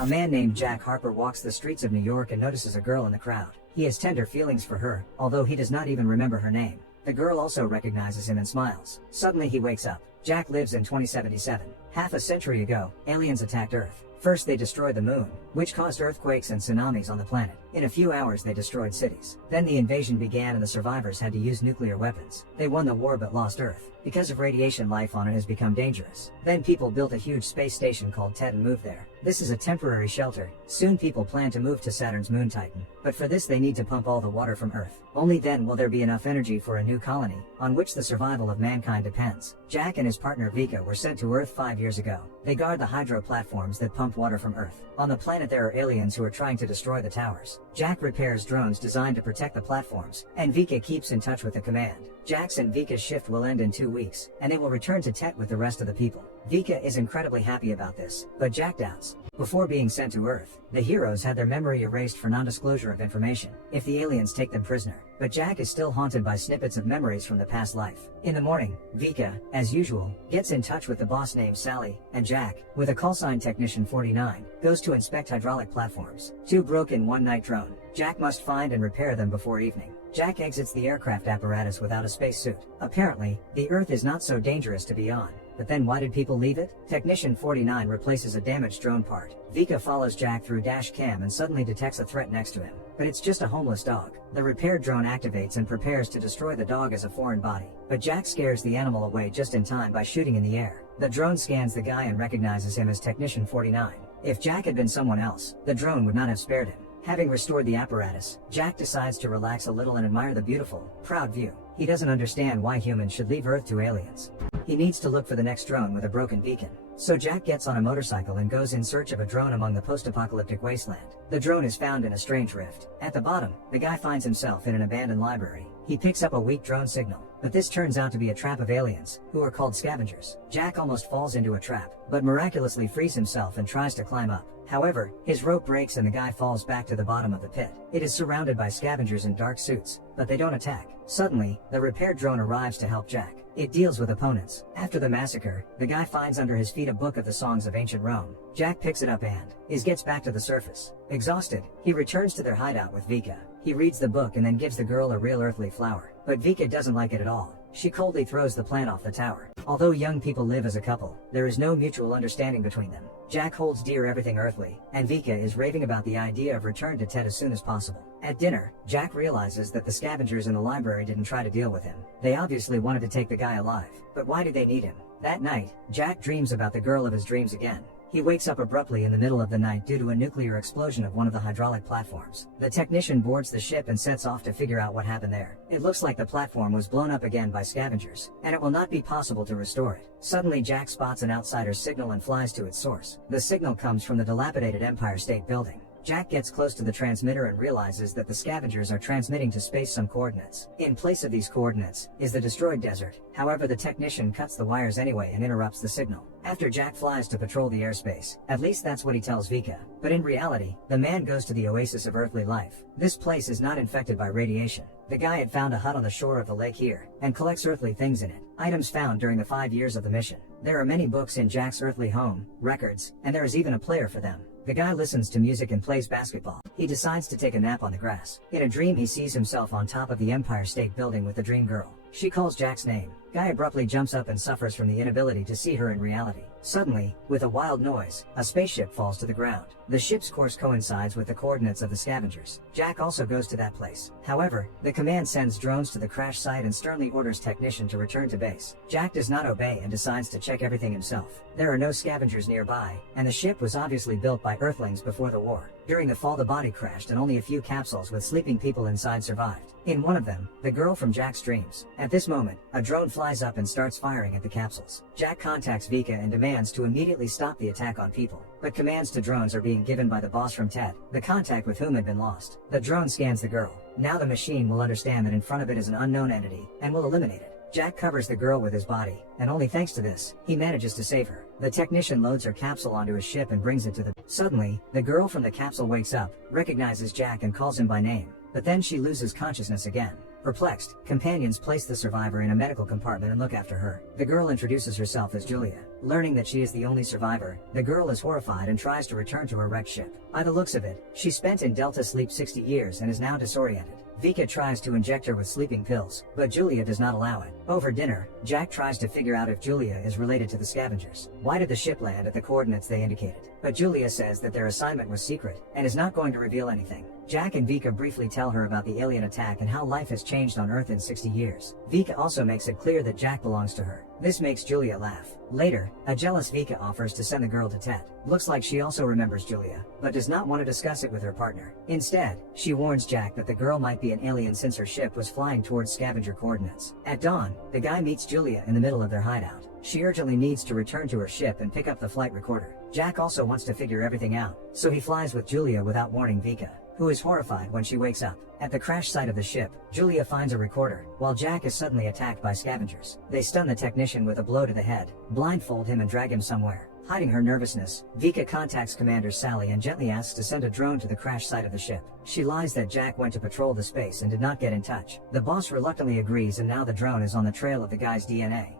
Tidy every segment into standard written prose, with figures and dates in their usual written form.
A man named Jack Harper walks the streets of New York and notices a girl in the crowd. He has tender feelings for her, although he does not even remember her name. The girl also recognizes him and smiles. Suddenly he wakes up. Jack lives in 2077. Half a century ago, aliens attacked Earth. First they destroyed the moon, which caused earthquakes and tsunamis on the planet. In a few hours they destroyed cities. Then the invasion began and the survivors had to use nuclear weapons. They won the war but lost Earth. Because of radiation, life on it has become dangerous. Then people built a huge space station called TED and moved there. This is a temporary shelter. Soon people plan to move to Saturn's moon Titan. But for this they need to pump all the water from Earth. Only then will there be enough energy for a new colony, on which the survival of mankind depends. Jack and his partner Vika were sent to Earth 5 years ago. They guard the hydro platforms that pump water from Earth. On the planet there are aliens who are trying to destroy the towers. Jack repairs drones designed to protect the platforms, and Vika keeps in touch with the command. Jack's and Vika's shift will end in 2 weeks, and they will return to TET with the rest of the people. Vika is incredibly happy about this, but Jack doubts. Before being sent to Earth, the heroes had their memory erased for non-disclosure of information, if the aliens take them prisoner. But Jack is still haunted by snippets of memories from the past life. In the morning, Vika, as usual, gets in touch with the boss named Sally, and Jack, with a callsign Technician 49, goes to inspect hydraulic platforms. 2 broke in one night drone. Jack must find and repair them before evening. Jack exits the aircraft apparatus without a spacesuit. Apparently, the Earth is not so dangerous to be on. But then why did people leave it? Technician 49 replaces a damaged drone part. Vika follows Jack through dash cam and suddenly detects a threat next to him. But it's just a homeless dog. The repaired drone activates and prepares to destroy the dog as a foreign body. But Jack scares the animal away just in time by shooting in the air. The drone scans the guy and recognizes him as Technician 49. If Jack had been someone else, the drone would not have spared him. Having restored the apparatus, Jack decides to relax a little and admire the beautiful, proud view. He doesn't understand why humans should leave Earth to aliens. He needs to look for the next drone with a broken beacon. So Jack gets on a motorcycle and goes in search of a drone among the post-apocalyptic wasteland. The drone is found in a strange rift. At the bottom, the guy finds himself in an abandoned library. He picks up a weak drone signal, but this turns out to be a trap of aliens, who are called scavengers. Jack almost falls into a trap, but miraculously frees himself and tries to climb up. However, his rope breaks and the guy falls back to the bottom of the pit. It is surrounded by scavengers in dark suits, but they don't attack. Suddenly, the repaired drone arrives to help Jack. It deals with opponents. After the massacre, the guy finds under his feet a book of the songs of ancient Rome. Jack picks it up and gets back to the surface. Exhausted, he returns to their hideout with Vika. He reads the book and then gives the girl a real earthly flower. But Vika doesn't like it at all. She coldly throws the plant off the tower. Although young people live as a couple, there is no mutual understanding between them. Jack holds dear everything earthly, and Vika is raving about the idea of return to TED as soon as possible. At dinner, Jack realizes that the scavengers in the library didn't try to deal with him. They obviously wanted to take the guy alive. But why did they need him? That night, Jack dreams about the girl of his dreams again. He wakes up abruptly in the middle of the night due to a nuclear explosion of one of the hydraulic platforms. The technician boards the ship and sets off to figure out what happened there. It looks like the platform was blown up again by scavengers, and it will not be possible to restore it. Suddenly Jack spots an outsider's signal and flies to its source. The signal comes from the dilapidated Empire State Building. Jack gets close to the transmitter and realizes that the scavengers are transmitting to space some coordinates. In place of these coordinates is the destroyed desert. However, the technician cuts the wires anyway and interrupts the signal. After Jack flies to patrol the airspace, at least that's what he tells Vika. But in reality, the man goes to the oasis of earthly life. This place is not infected by radiation. The guy had found a hut on the shore of the lake here, and collects earthly things in it. Items found during the 5 years of the mission. There are many books in Jack's earthly home, records, and there is even a player for them. The guy listens to music and plays basketball. He decides to take a nap on the grass. In a dream he sees himself on top of the Empire State Building with the dream girl. She calls Jack's name. Guy abruptly jumps up and suffers from the inability to see her in reality. Suddenly, with a wild noise, a spaceship falls to the ground. The ship's course coincides with the coordinates of the scavengers. Jack also goes to that place. However, the command sends drones to the crash site and sternly orders technician to return to base. Jack does not obey and decides to check everything himself. There are no scavengers nearby, and the ship was obviously built by Earthlings before the war. During the fall the body crashed and only a few capsules with sleeping people inside survived. In one of them, the girl from Jack's dreams. At this moment, a drone flies up and starts firing at the capsules. Jack contacts Vika and demands to immediately stop the attack on people. But commands to drones are being given by the boss from TED, the contact with whom had been lost. The drone scans the girl. Now the machine will understand that in front of it is an unknown entity, and will eliminate it. Jack covers the girl with his body, and only thanks to this, he manages to save her. The technician loads her capsule onto his ship and brings it to the... Suddenly, the girl from the capsule wakes up, recognizes Jack and calls him by name. But then she loses consciousness again. Perplexed, companions place the survivor in a medical compartment and look after her. The girl introduces herself as Julia. Learning that she is the only survivor, the girl is horrified and tries to return to her wrecked ship. By the looks of it, she spent in Delta Sleep 60 years and is now disoriented. Vika tries to inject her with sleeping pills, but Julia does not allow it. Over dinner, Jack tries to figure out if Julia is related to the scavengers. Why did the ship land at the coordinates they indicated? But Julia says that their assignment was secret, and is not going to reveal anything. Jack and Vika briefly tell her about the alien attack and how life has changed on Earth in 60 years. Vika also makes it clear that Jack belongs to her. This makes Julia laugh. Later, a jealous Vika offers to send the girl to Tet. Looks like she also remembers Julia, but does not want to discuss it with her partner. Instead, she warns Jack that the girl might be an alien since her ship was flying towards scavenger coordinates. At dawn, the guy meets Julia in the middle of their hideout. She urgently needs to return to her ship and pick up the flight recorder. Jack also wants to figure everything out, so he flies with Julia without warning Vika, who is horrified when she wakes up. At the crash site of the ship, Julia finds a recorder, while Jack is suddenly attacked by scavengers. They stun the technician with a blow to the head, blindfold him and drag him somewhere. Hiding her nervousness, Vika contacts Commander Sally and gently asks to send a drone to the crash site of the ship. She lies that Jack went to patrol the space and did not get in touch. The boss reluctantly agrees, and now the drone is on the trail of the guy's DNA.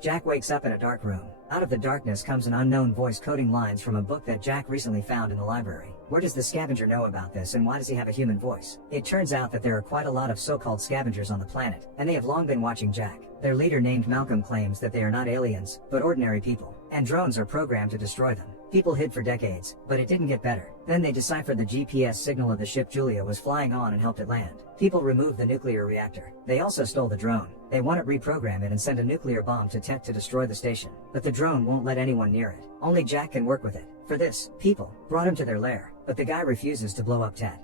Jack wakes up in a dark room. Out of the darkness comes an unknown voice coding lines from a book that Jack recently found in the library. Where does the scavenger know about this, and why does he have a human voice? It turns out that there are quite a lot of so-called scavengers on the planet, and they have long been watching Jack. Their leader, named Malcolm, claims that they are not aliens, but ordinary people, and drones are programmed to destroy them. People hid for decades, but it didn't get better. Then they deciphered the GPS signal of the ship Julia was flying on and helped it land. People removed the nuclear reactor. They also stole the drone. They want to reprogram it and send a nuclear bomb to Tet to destroy the station. But the drone won't let anyone near it. Only Jack can work with it. For this, people brought him to their lair, but the guy refuses to blow up Tet.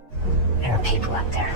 There are people up there.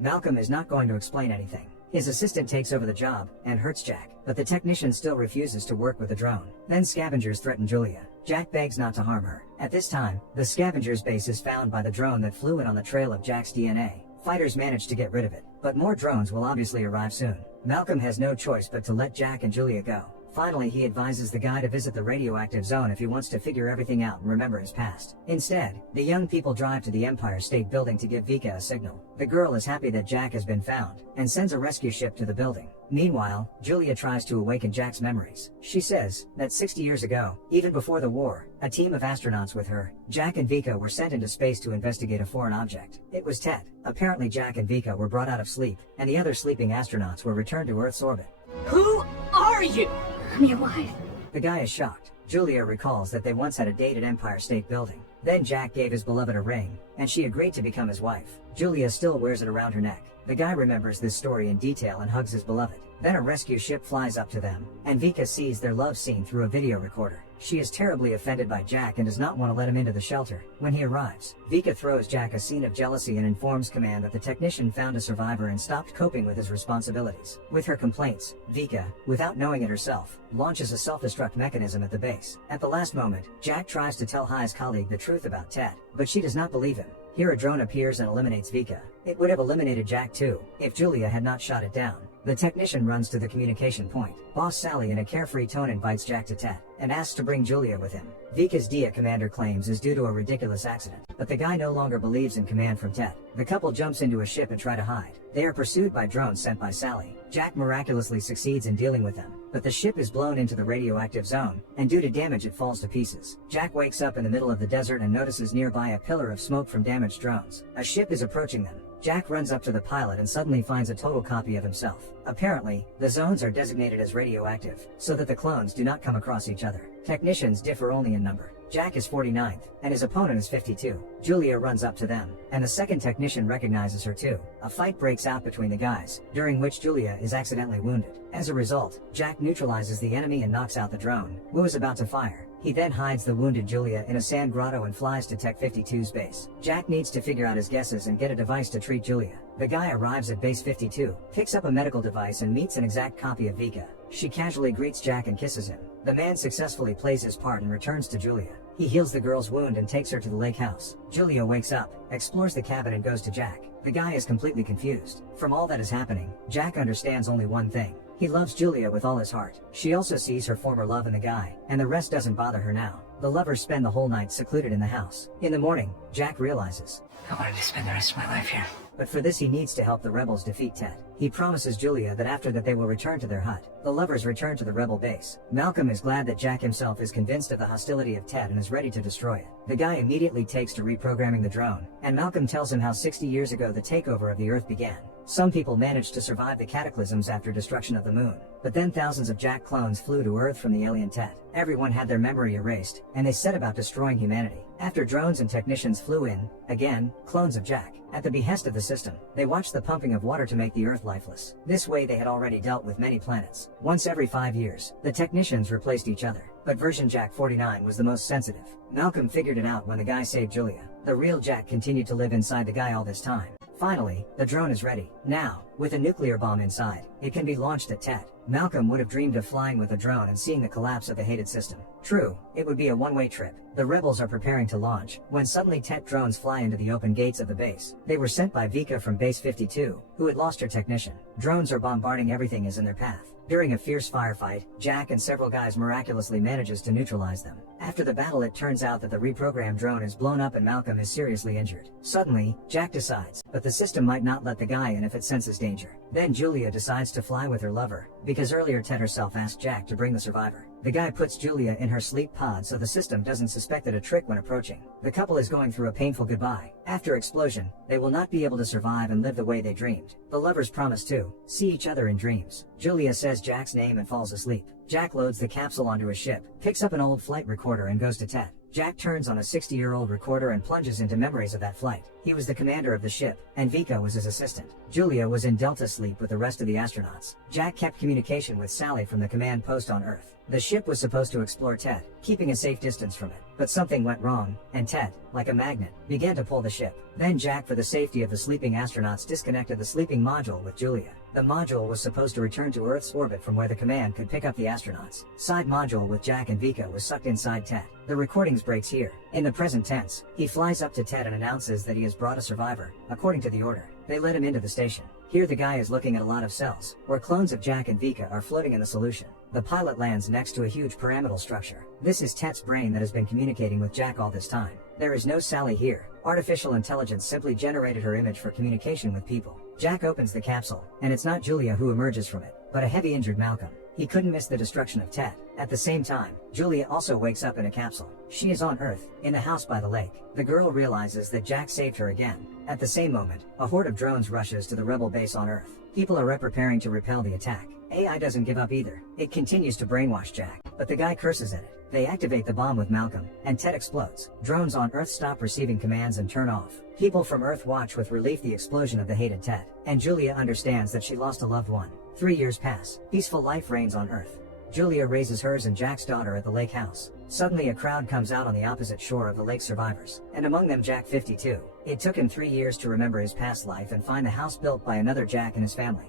Malcolm is not going to explain anything. His assistant takes over the job and hurts Jack, but the technician still refuses to work with the drone. Then scavengers threaten Julia. Jack begs not to harm her. At this time, the scavengers' base is found by the drone that flew in on the trail of Jack's DNA. Fighters manage to get rid of it, but more drones will obviously arrive soon. Malcolm has no choice but to let Jack and Julia go. Finally, he advises the guy to visit the radioactive zone if he wants to figure everything out and remember his past. Instead, the young people drive to the Empire State Building to give Vika a signal. The girl is happy that Jack has been found, and sends a rescue ship to the building. Meanwhile, Julia tries to awaken Jack's memories. She says that 60 years ago, even before the war, a team of astronauts with her, Jack and Vika, were sent into space to investigate a foreign object. It was Tet. Apparently Jack and Vika were brought out of sleep, and the other sleeping astronauts were returned to Earth's orbit. Who are you? I'm your wife. The guy is shocked. Julia recalls that they once had a date at Empire State Building. Then Jack gave his beloved a ring, and she agreed to become his wife. Julia still wears it around her neck. The guy remembers this story in detail and hugs his beloved. Then a rescue ship flies up to them, and Vika sees their love scene through a video recorder. She is terribly offended by Jack and does not want to let him into the shelter. When he arrives, Vika throws Jack a scene of jealousy and informs Command that the technician found a survivor and stopped coping with his responsibilities. With her complaints, Vika, without knowing it herself, launches a self-destruct mechanism at the base. At the last moment, Jack tries to tell High's colleague the truth about Tet, but she does not believe him. Here a drone appears and eliminates Vika. It would have eliminated Jack too, if Julia had not shot it down. The technician runs to the communication point. Boss Sally in a carefree tone invites Jack to Tet, and asks to bring Julia with him. Vika's DIA commander claims is due to a ridiculous accident, but the guy no longer believes in command from Tet. The couple jumps into a ship and try to hide. They are pursued by drones sent by Sally. Jack miraculously succeeds in dealing with them, but the ship is blown into the radioactive zone, and due to damage it falls to pieces. Jack wakes up in the middle of the desert and notices nearby a pillar of smoke from damaged drones. A ship is approaching them. Jack runs up to the pilot and suddenly finds a total copy of himself. Apparently, the zones are designated as radioactive, so that the clones do not come across each other. Technicians differ only in number. Jack is 49th, and his opponent is 52. Julia runs up to them, and the second technician recognizes her too. A fight breaks out between the guys, during which Julia is accidentally wounded. As a result, Jack neutralizes the enemy and knocks out the drone, who is about to fire. He then hides the wounded Julia in a sand grotto and flies to Tech 52's base. Jack needs to figure out his guesses and get a device to treat Julia. The guy arrives at base 52, picks up a medical device and meets an exact copy of Vika. She casually greets Jack and kisses him. The man successfully plays his part and returns to Julia. He heals the girl's wound and takes her to the lake house. Julia wakes up, explores the cabin and goes to Jack. The guy is completely confused. From all that is happening, Jack understands only one thing. He loves Julia with all his heart. She also sees her former love in the guy, and the rest doesn't bother her now. The lovers spend the whole night secluded in the house. In the morning, Jack realizes, I wanted to spend the rest of my life here. but for this he needs to help the rebels defeat Ted. He promises Julia that after that they will return to their hut. The lovers return to the rebel base. Malcolm is glad that Jack himself is convinced of the hostility of Ted and is ready to destroy it. The guy immediately takes to reprogramming the drone, and Malcolm tells him how 60 years ago the takeover of the Earth began. Some people managed to survive the cataclysms after destruction of the moon, but then thousands of Jack clones flew to Earth from the alien Ted. Everyone had their memory erased, and they set about destroying humanity. After drones and technicians flew in, again, clones of Jack, at the behest of the system, they watched the pumping of water to make the Earth lifeless. This way they had already dealt with many planets. Once every 5 years, the technicians replaced each other, but version Jack 49 was the most sensitive. Malcolm figured it out when the guy saved Julia. The real Jack continued to live inside the guy all this time. Finally, the drone is ready. Now, with a nuclear bomb inside, it can be launched at Ted. Malcolm would have dreamed of flying with a drone and seeing the collapse of the hated system. True, it would be a one-way trip. The rebels are preparing to launch, when suddenly Tet drones fly into the open gates of the base. They were sent by Vika from Base 52, who had lost her technician. Drones are bombarding everything is in their path. During a fierce firefight, Jack and several guys miraculously manages to neutralize them. After the battle it turns out that the reprogrammed drone is blown up and Malcolm is seriously injured. Suddenly, Jack decides, but the system might not let the guy in if it senses danger. Then Julia decides to fly with her lover, because earlier Ted herself asked Jack to bring the survivor. The guy puts Julia in her sleep pod so the system doesn't suspect it a trick when approaching. The couple is going through a painful goodbye. After explosion, they will not be able to survive and live the way they dreamed. The lovers promise to see each other in dreams. Julia says Jack's name and falls asleep. Jack loads the capsule onto his ship, picks up an old flight recorder and goes to Ted. Jack turns on a 60-year-old recorder and plunges into memories of that flight. He was the commander of the ship, and Vika was his assistant. Julia was in Delta sleep with the rest of the astronauts. Jack kept communication with Sally from the command post on Earth. The ship was supposed to explore Ted, keeping a safe distance from it. But something went wrong, and Ted, like a magnet, began to pull the ship. Then Jack, for the safety of the sleeping astronauts, disconnected the sleeping module with Julia. The module was supposed to return to Earth's orbit from where the command could pick up the astronauts. Side module with Jack and Vika was sucked inside Ted. The recordings breaks here. In the present tense, he flies up to Ted and announces that he has brought a survivor, according to the order. They let him into the station. Here the guy is looking at a lot of cells, where clones of Jack and Vika are floating in the solution. The pilot lands next to a huge pyramidal structure. This is Ted's brain that has been communicating with Jack all this time. There is no Sally here. Artificial intelligence simply generated her image for communication with people. Jack opens the capsule, and it's not Julia who emerges from it, but a heavy injured Malcolm. He couldn't miss the destruction of Ted. At the same time, Julia also wakes up in a capsule. She is on Earth, in the house by the lake. The girl realizes that Jack saved her again. At the same moment, a horde of drones rushes to the rebel base on Earth. People are preparing to repel the attack. AI doesn't give up either. It continues to brainwash Jack, but the guy curses at it. They activate the bomb with Malcolm, and Ted explodes. Drones on Earth stop receiving commands and turn off. People from Earth watch with relief the explosion of the hated Ted, and Julia understands that she lost a loved one. 3 years pass. Peaceful life reigns on Earth. Julia raises hers and Jack's daughter at the lake house. Suddenly a crowd comes out on the opposite shore of the lake survivors, and among them Jack 52. It took him 3 years to remember his past life and find the house built by another Jack and his family.